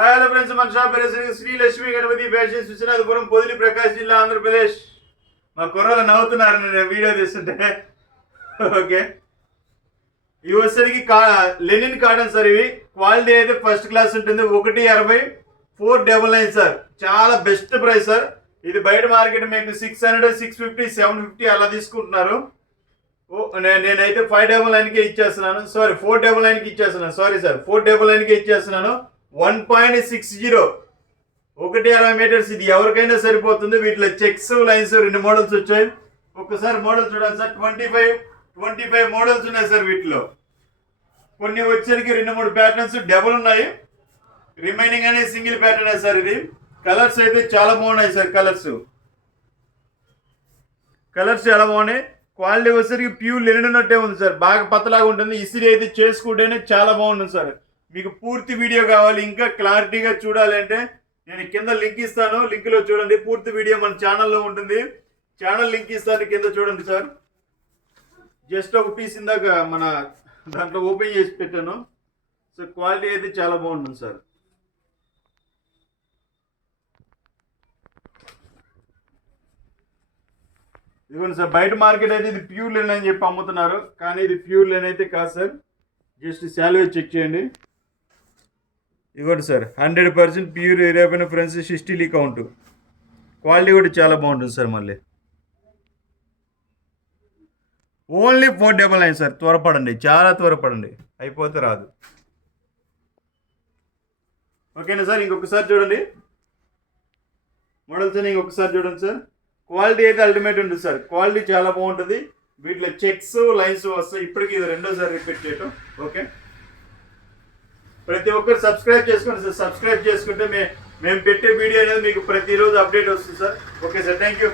Hello friends, మన shop పేరు Shri Lakshmi Ganapati fashions, Viswanathapuram, Podili, Prakash జిల్లా, ఆంధ్రప్రదేశ్. మా కుర్రలు నవ్వుతున్నారు నేను వీడియో తీస్తుంటే. ఓకే, ఇవి వచ్చేసరికి లెనిన్ కాటన్ సార్. ఇవి క్వాలిటీ అయితే ఫస్ట్ క్లాస్ ఉంటుంది. 160 499 సార్. చాలా బెస్ట్ ప్రైస్ సార్. ఇది బయట మార్కెట్ మీకు 600 650 750 అలా తీసుకుంటున్నారు. నేనైతే 599కే ఇచ్చేస్తున్నాను. సారీ 499కి ఇచ్చేస్తున్నాను. సారీ సార్, 499కే ఇచ్చేస్తున్నాను. 1.60 160 మీటర్స్. ఇది ఎవరికైనా సరిపోతుంది. వీటిలో చెక్స్ లైన్స్ 2 మోడల్స్ వచ్చాయి. ఒక్కసారి మోడల్ చూడండి సార్. 25 మోడల్స్ ఉన్నాయి సార్. వీటిలో కొన్ని వచ్చరికి 2-3 ప్యాటర్న్స్ డబుల్ ఉన్నాయి. రిమైనింగ్ అనేది సింగిల్ ప్యాటర్న్ సార్. ఇది కలర్స్ అయితే చాలా బాగున్నాయి సార్. కలర్స్ చాలా బాగున్నాయి. క్వాలిటీ వచ్చేసరికి ప్యూర్ లెనిన్ ఉన్నట్టే ఉంది సార్. బాగా పతలాగా ఉంటుంది. ఇసిరి అయితే చేసుకుంటేనే చాలా బాగుంటుంది సార్. మీకు పూర్తి వీడియో కావాలి, ఇంకా క్లారిటీగా చూడాలి అంటే నేను కింద లింక్ ఇస్తాను. లింక్లో చూడండి. పూర్తి వీడియో మన ఛానల్లో ఉంటుంది. ఛానల్ లింక్ ఇస్తాను, కింద చూడండి సార్. జస్ట్ ఒక పీస్ ఇందాక మన దాంట్లో ఓపెన్ చేసి పెట్టాను. సో క్వాలిటీ అయితే చాలా బాగుంటుంది సార్. ఇదిగోండి సార్, బయట మార్కెట్ అయితే ఇది ప్యూర్ లెన్ అని చెప్పి అమ్ముతున్నారు, కానీ ఇది ప్యూర్ లెన్ అయితే కాదు సార్. జస్ట్ శాలరీ చెక్ చేయండి. ఇదిగోండి సార్, 100% ప్యూర్ ఏరియాపైన ఫ్రెండ్స్ 60 లీ కౌంట్. క్వాలిటీ కూడా చాలా బాగుంటుంది సార్. మళ్ళీ ఓన్లీ 499 సార్. త్వరపడండి, చాలా త్వరపడండి, అయిపోతే రాదు. ఓకేనా సార్. ఇంకొకసారి చూడండి మోడల్స్ అని, ఇంకొకసారి చూడండి సార్. క్వాలిటీ అయితే అల్టిమేట్ ఉంటుంది సార్. క్వాలిటీ చాలా బాగుంటుంది. వీటిలో చెక్స్ లైన్స్ వస్తాయి. ఇప్పటికి ఇది రెండోసారి రిపీట్ చేయటం. ఓకే, ప్రతి ఒక్కరు సబ్స్క్రైబ్ చేసుకోండి సార్. సబ్స్క్రైబ్ చేసుకుంటే మేము పెట్టే వీడియో అనేది మీకు ప్రతిరోజు అప్డేట్ వస్తుంది sir. Okay sir, thank you.